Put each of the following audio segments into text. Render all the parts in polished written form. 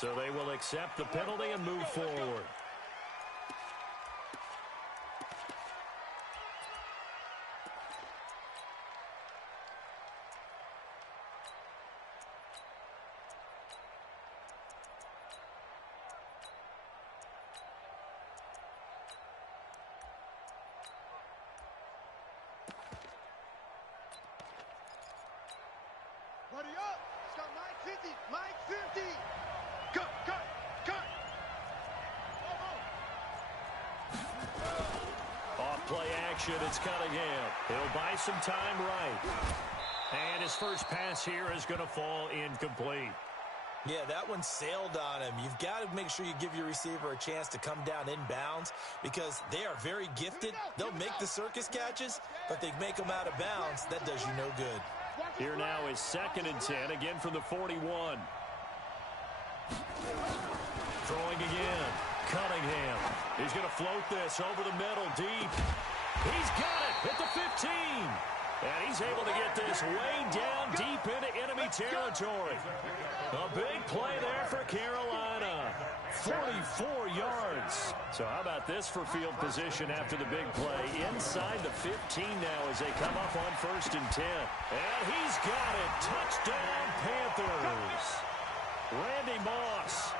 So they will accept the penalty and move forward. Buddy up. It's got Mike 50. Mike 50. Cut, cut, cut. Off play action. It's Cunningham. He'll buy some time right. And his first pass here is going to fall incomplete. Yeah, that one sailed on him. You've got to make sure you give your receiver a chance to come down inbounds because they are very gifted. They'll make the circus catches, but they make them out of bounds. That does you no good. Here now is 2nd and 10, again from the 41. Throwing again. Cunningham. He's going to float this over the middle, deep. He's got it at the 15. And he's able to get this way down deep into enemy territory. A big play there for Carolina. 44 yards. So how about this for field position after the big play? Inside the 15 now as they come up on 1st and 10. And he's got it. Touchdown, Panthers. Randy Moss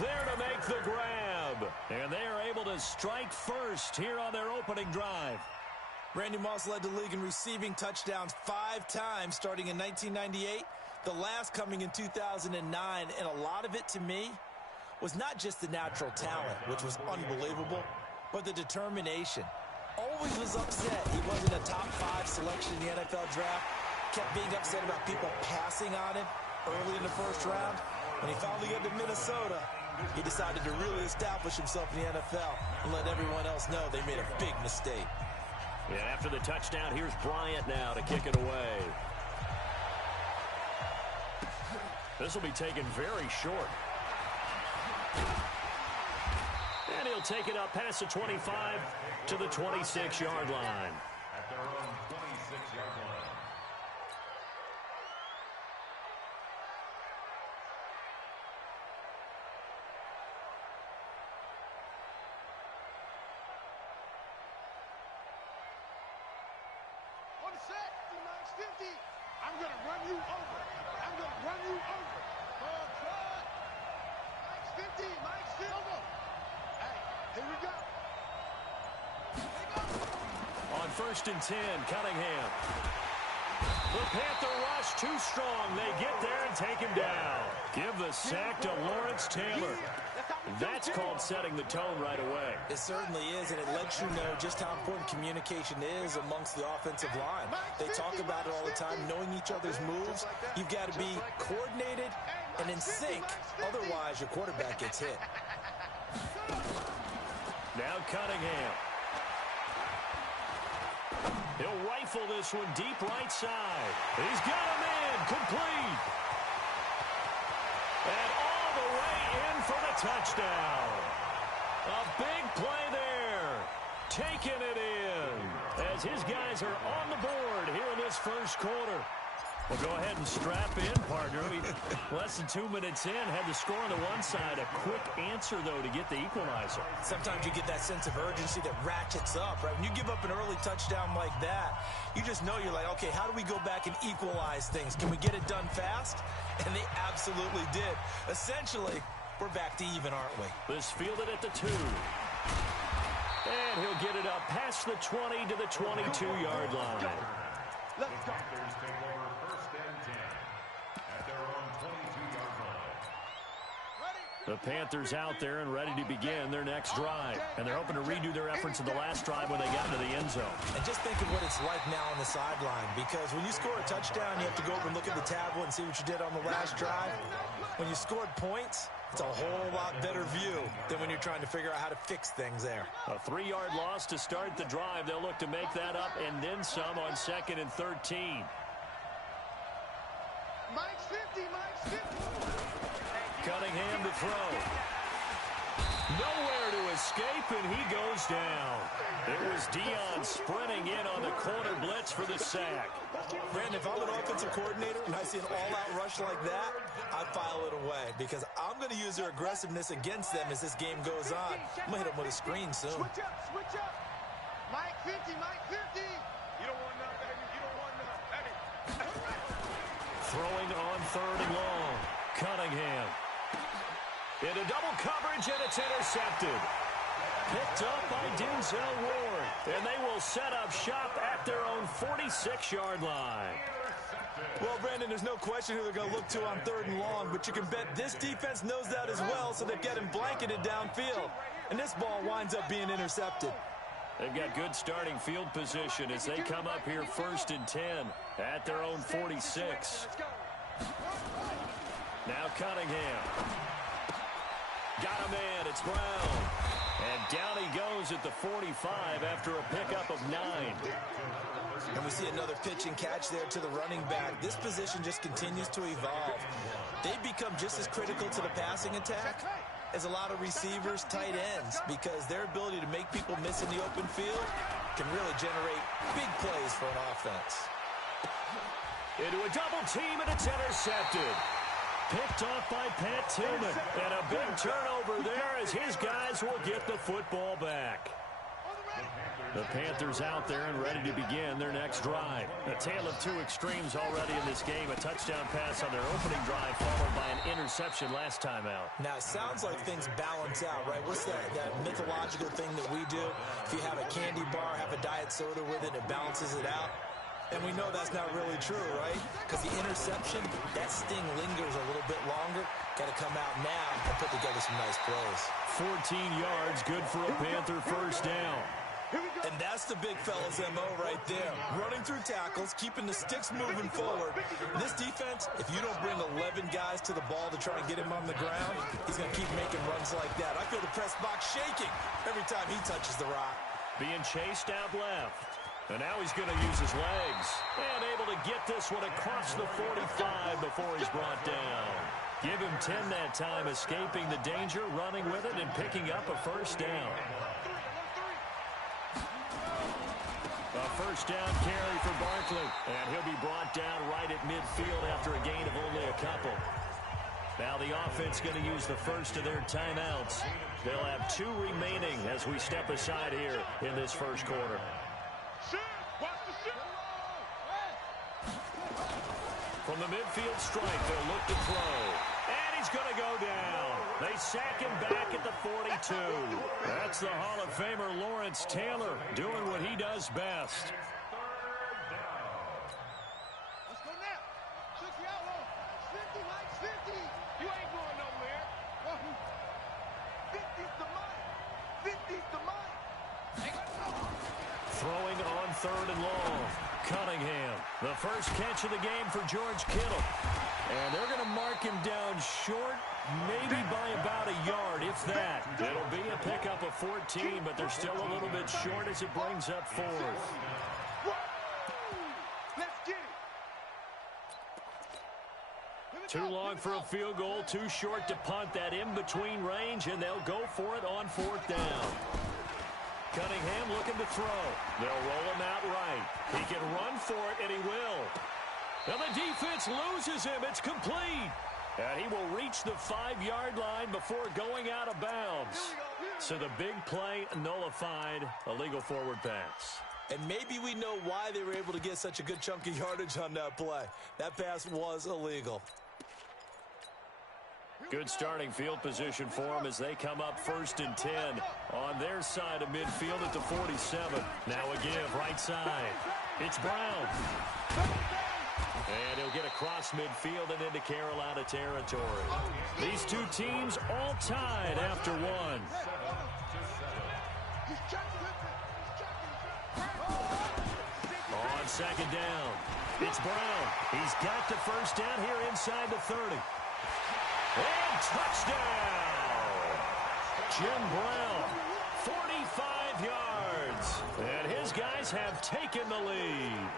there to make the grab. And they are able to strike first here on their opening drive. Randy Moss led the league in receiving touchdowns 5 times starting in 1998, the last coming in 2009, and a lot of it to me was not just the natural talent, which was unbelievable, but the determination. Always was upset he wasn't a top 5 selection in the NFL draft, kept being upset about people passing on him early in the first round. When he finally got to Minnesota, he decided to really establish himself in the NFL and let everyone else know they made a big mistake. And after the touchdown, here's Bryant now to kick it away. This will be taken very short. And he'll take it up past the 25 to the 26-yard line. At their own 26-yard line. Set. Mike's 50. I'm going to run you over. I'm going to run you over. Mike's 50. Mike's 50. Hey, here we go. On 1st and 10, Cunningham. The Panther rush too strong. They get there and take him down. Give the sack to Lawrence Taylor. That's called setting the tone right away. It certainly is, and it lets you know just how important communication is amongst the offensive line. They talk about it all the time, knowing each other's moves. You've got to be coordinated and in sync. Otherwise, your quarterback gets hit. Now Cunningham. He'll rifle this one deep right side. He's got him in. Complete. And all the way in for the touchdown. A big play there. Taking it in as his guys are on the board here in this first quarter. Well, go ahead and strap in, partner. Less than 2 minutes in, had the score on the one side. A quick answer, though, to get the equalizer. Sometimes you get that sense of urgency that ratchets up, right? When you give up an early touchdown like that, you just know you're like, okay, how do we go back and equalize things? Can we get it done fast? And they absolutely did. Essentially, we're back to even, aren't we? This fielded at the 2. And he'll get it up past the 20 to the 22-yard line. Let's go. Panthers take over 1st and 10 at their own 22-yard line. The Panthers out there and ready to begin their next drive. And they're hoping to redo their efforts in the last drive when they got into the end zone. And just think of what it's like now on the sideline, because when you score a touchdown, you have to go over and look at the tablet and see what you did on the last drive. When you scored points, it's a whole lot better view than when you're trying to figure out how to fix things there. A 3-yard loss to start the drive. They'll look to make that up and then some on 2nd and 13. Mike's 50. Mike's 50. Cunningham to throw. Nowhere to escape, and he goes down. It was Dion sprinting in on the corner blitz for the sack. Brandon, if I'm an offensive coordinator and I see an all-out rush like that, I file it away because I'm going to use their aggressiveness against them as this game goes on. I'm going to hit them with a screen soon. Switch up, switch up. Mike 50, Mike 50. You don't want none, baby. You don't want none. Hey. Throwing on 3rd and long. Cunningham. Into double coverage, and it's intercepted. Picked up by Denzel Ward. And they will set up shop at their own 46-yard line. Well, Brandon, there's no question who they're going to look to on 3rd and long, but you can bet this defense knows that as well, so they've got him blanketed downfield. And this ball winds up being intercepted. They've got good starting field position as they come up here 1st and 10 at their own 46. Now Cunningham. Got a man. It's Brown. And down he goes at the 45 after a pickup of 9. And we see another pitch and catch there to the running back. This position just continues to evolve. They become just as critical to the passing attack as a lot of receivers, tight ends, because their ability to make people miss in the open field can really generate big plays for an offense. Into a double team, and it's intercepted. Picked off by Pat Tillman. And a big turnover there as his guys will get the football back. The Panthers out there and ready to begin their next drive. A tale of two extremes already in this game. A touchdown pass on their opening drive followed by an interception last time out. Now, it sounds like things balance out, right? What's that mythological thing that we do? If you have a candy bar, have a diet soda with it, it balances it out. And we know that's not really true, right? Because the interception, that sting lingers a little bit longer. Got to come out now and put together some nice plays. 14 yards, good for a Panther first down. And that's the big fella's MO right there. Running through tackles, keeping the sticks moving forward. This defense, if you don't bring 11 guys to the ball to try and get him on the ground, he's going to keep making runs like that. I feel the press box shaking every time he touches the rock. Being chased out left. And now he's going to use his legs. And able to get this one across the 45 before he's brought down. Give him 10 that time, escaping the danger, running with it, and picking up a first down. A first down carry for Barkley. And he'll be brought down right at midfield after a gain of only a couple. Now the offense going to use the first of their timeouts. They'll have 2 remaining as we step aside here in this first quarter. From the midfield stripe, they'll look to throw. And he's going to go down. They sack him back at the 42. That's the Hall of Famer Lawrence Taylor doing what he does best. Let's go now. 60 outlaw. 50, Mike, 50. You ain't going nowhere. 50's the money. 50's the money. Throwing on 3rd and long. Cunningham, the first catch of the game for George Kittle. And they're going to mark him down short, maybe by about a yard, if that. It'll be a pickup of 14, but they're still a little bit short as it brings up 4th. Let's get it. Too long for a field goal, too short to punt that in-between range, and they'll go for it on 4th down. Cunningham looking to throw. They'll roll him out right. He can run for it, and he will. And the defense loses him. It's complete. And he will reach the 5-yard line before going out of bounds. So the big play nullified, a legal forward pass. And maybe we know why they were able to get such a good chunk of yardage on that play. That pass was illegal. Good starting field position for them as they come up 1st and 10 on their side of midfield at the 47. Now a give right side. It's Brown. And he'll get across midfield and into Carolina territory. These two teams all tied after one. On 2nd down, it's Brown. He's got the first down here inside the 30. And touchdown! Jim Brown, 45 yards. And his guys have taken the lead.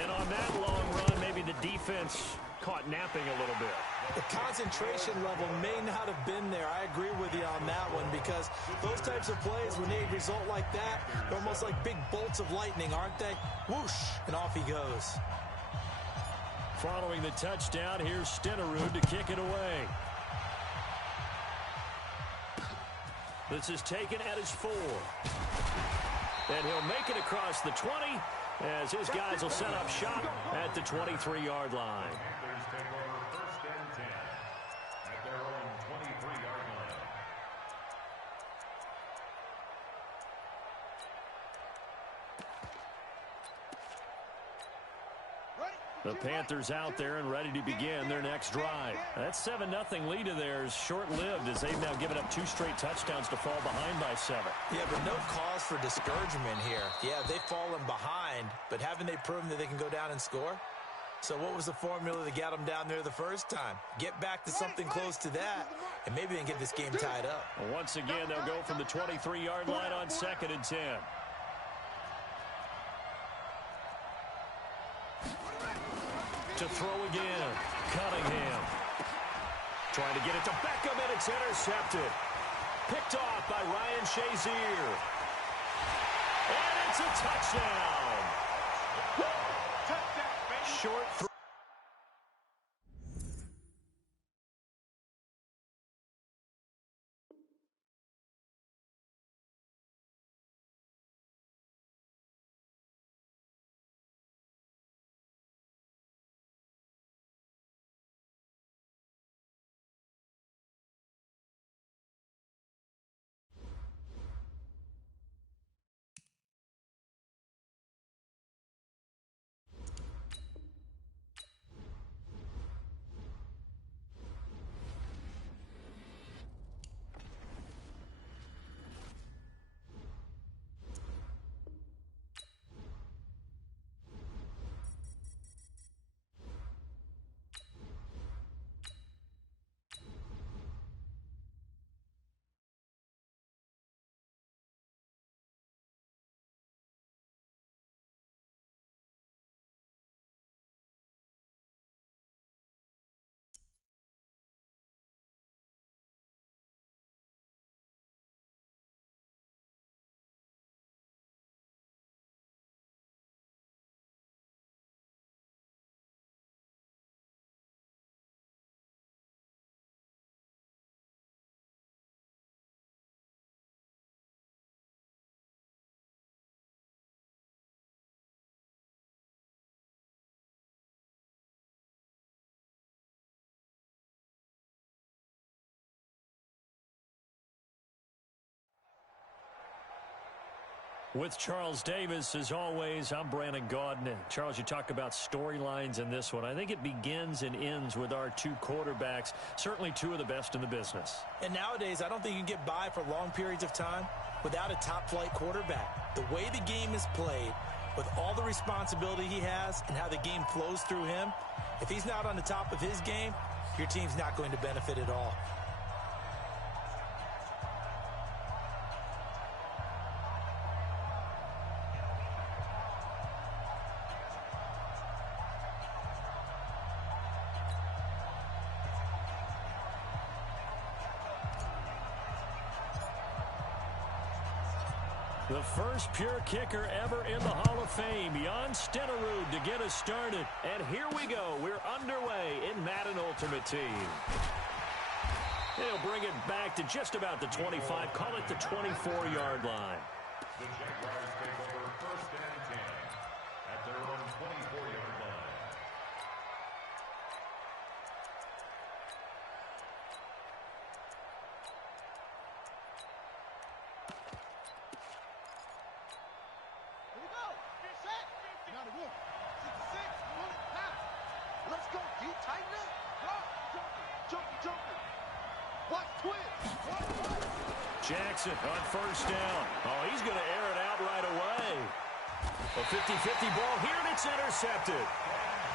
And on that long run, maybe the defense caught napping a little bit. The concentration level may not have been there. I agree with you on that one, because those types of plays, when they result like that, they're almost like big bolts of lightning, aren't they? Whoosh, and off he goes. Following the touchdown, here's Stenerud to kick it away. This is taken at his 4. And he'll make it across the 20 as his guys will set up shop at the 23-yard line. Panthers take over 1st and 10 at their own 23-yard line. The Panthers out there and ready to begin their next drive. That 7-0 lead of theirs short-lived as they've now given up 2 straight touchdowns to fall behind by 7. Yeah, but no cause for discouragement here. Yeah, they've fallen behind, but haven't they proven that they can go down and score? So what was the formula that got them down there the first time? Get back to something close to that, and maybe they can get this game tied up. Once again, they'll go from the 23-yard line on 2nd and 10. To throw again, Cunningham. Trying to get it to Beckham, and it's intercepted. Picked off by Ryan Shazier. And it's a touchdown. Short throw. With Charles Davis, as always, I'm Brandon Gaudin. Charles, you talk about storylines in this one. I think it begins and ends with our 2 quarterbacks, certainly 2 of the best in the business. And nowadays, I don't think you can get by for long periods of time without a top-flight quarterback. The way the game is played, with all the responsibility he has and how the game flows through him, if he's not on the top of his game, your team's not going to benefit at all. The first pure kicker ever in the Hall of Fame, Jan Stenerud, to get us started. And here we go. We're underway in Madden Ultimate Team. He'll bring it back to just about the 25. Call it the 24-yard line. The Jaguars take over 1st and 10 at their own 24-yard line. Jackson on 1st down. Oh, he's going to air it out right away. A 50-50 ball here, and it's intercepted.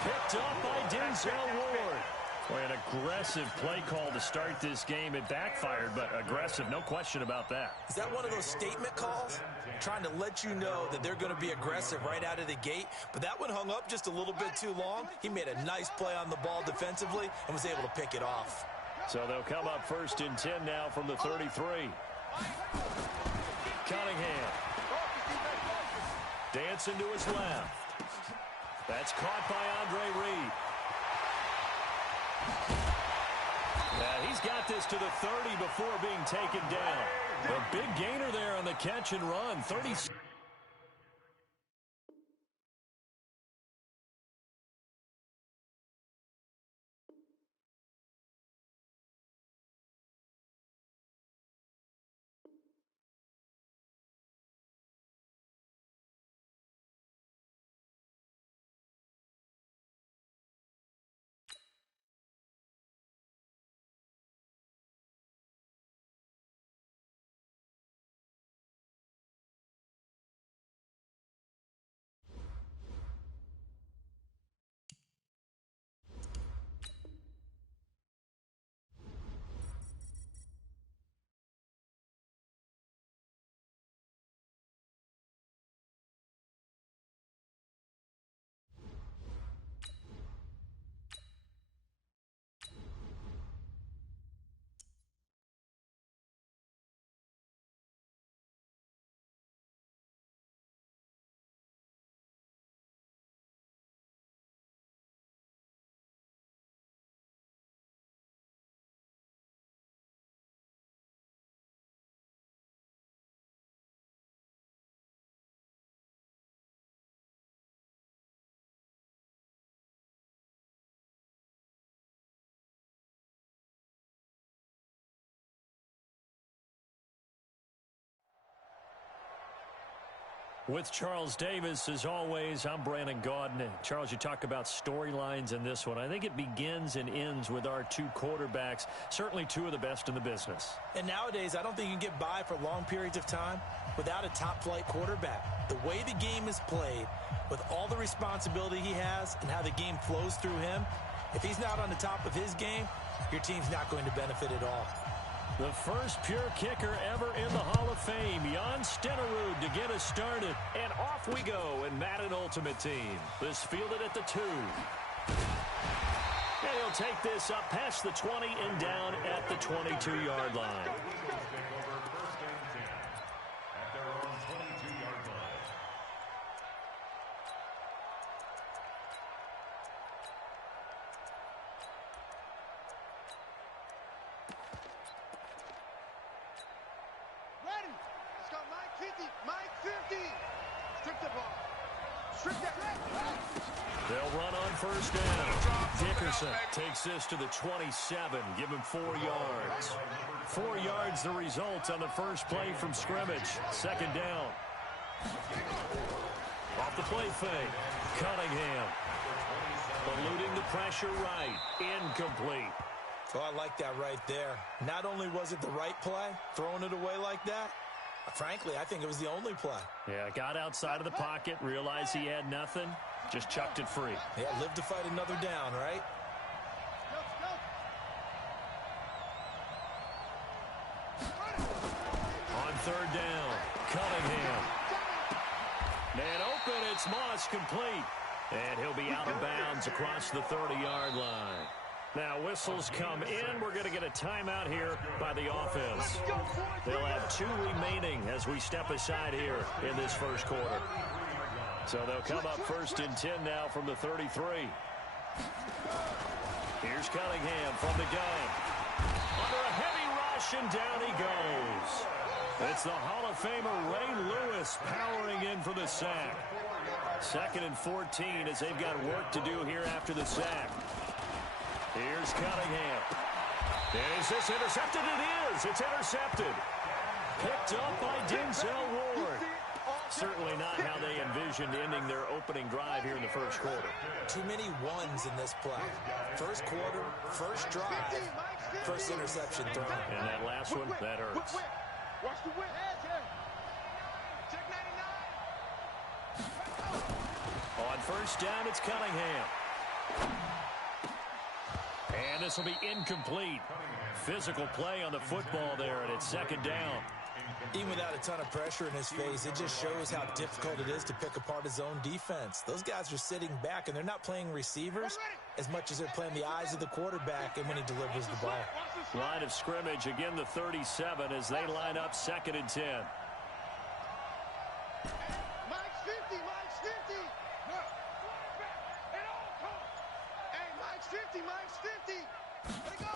Picked up by Denzel Ward. Boy, an aggressive play call to start this game. It backfired, but aggressive, no question about that. Is that one of those statement calls? Trying to let you know that they're going to be aggressive right out of the gate, but that one hung up just a little bit too long. He made a nice play on the ball defensively and was able to pick it off. So they'll come up 1st and 10 now from the 33. Cunningham. Dancing to his left. That's caught by Andre Reed. Yeah, he's got this to the 30 before being taken down. A big gainer there on the catch and run. 30. With Charles Davis, as always, I'm Brandon Gaudin. And Charles, you talk about storylines in this one. I think it begins and ends with our two quarterbacks, certainly two of the best in the business. And nowadays, I don't think you can get by for long periods of time without a top-flight quarterback. The way the game is played, with all the responsibility he has and how the game flows through him, if he's not on the top of his game, your team's not going to benefit at all. The first pure kicker ever in the Hall of Fame, Jan Stenerud, to get us started. And off we go in Madden Ultimate Team. This fielded at the 2. And he'll take this up past the 20 and down at the 22-yard line. They'll run on first down. Dickerson takes this to the 27. Give him 4 yards. 4 yards the result on the first play from scrimmage. Second down. Off the play fake. Cunningham. Eluding the pressure right. Incomplete. Oh, I like that right there. Not only was it the right play, throwing it away like that, frankly, I think it was the only play. Yeah, got outside of the pocket, realized he had nothing, just chucked it free. Yeah, live to fight another down, right? On third down, Cunningham. Man open, it's Moss complete. And he'll be out of bounds across the 30-yard line. Now whistles come in. We're going to get a timeout here by the offense. They'll have 2 remaining as we step aside here in this first quarter. So they'll come up 1st and 10 now from the 33. Here's Cunningham from the gun. Under a heavy rush, and down he goes. It's the Hall of Famer Ray Lewis powering in for the sack. 2nd and 14 as they've got work to do here after the sack. Here's Cunningham. And is this intercepted? It is. It's intercepted. Picked up by Denzel Ward. Certainly not how they envisioned ending their opening drive here in the first quarter. Too many ones in this play. First quarter, first drive, first interception thrown. And that last one, that hurts. Watch the whip. Check 99. On first down, it's Cunningham. And this will be incomplete. Physical play on the football there, and it's second down. Even without a ton of pressure in his face, it just shows how difficult it is to pick apart his own defense. Those guys are sitting back, and they're not playing receivers as much as they're playing the eyes of the quarterback and when he delivers the ball. Line of scrimmage, again the 37 as they line up 2nd and 10. Mike's 50, Mike's 50. No. At all costs. Hey, Mike's 50, Mike's 50. Let it go.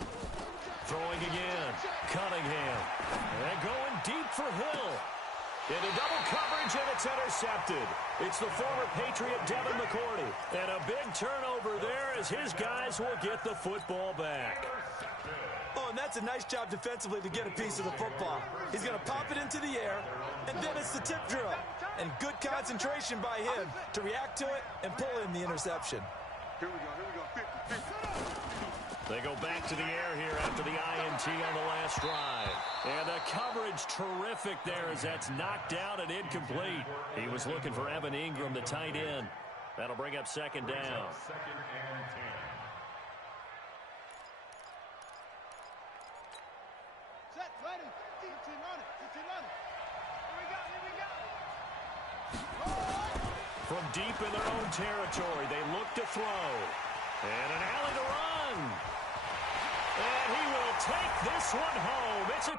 Throwing again. Cunningham. And going deep for Hill. Into double coverage, and it's intercepted. It's the former Patriot Devin McCourty. And a big turnover there as his guys will get the football back. Oh, and that's a nice job defensively to get a piece of the football. He's going to pop it into the air, and then it's the tip drill. And good concentration by him to react to it and pull in the interception. Here we go, 50, 50. They go back to the air here after the INT on the last drive. And the coverage terrific there as that's knocked down and incomplete. He was looking for Evan Ingram, the tight end. That'll bring up 2nd down. 2nd and 10. Set, ready. 15 on it. 15 on it. Here we go. From deep in their own territory, they look to throw. And an alley to run. And he will take this one home. It's a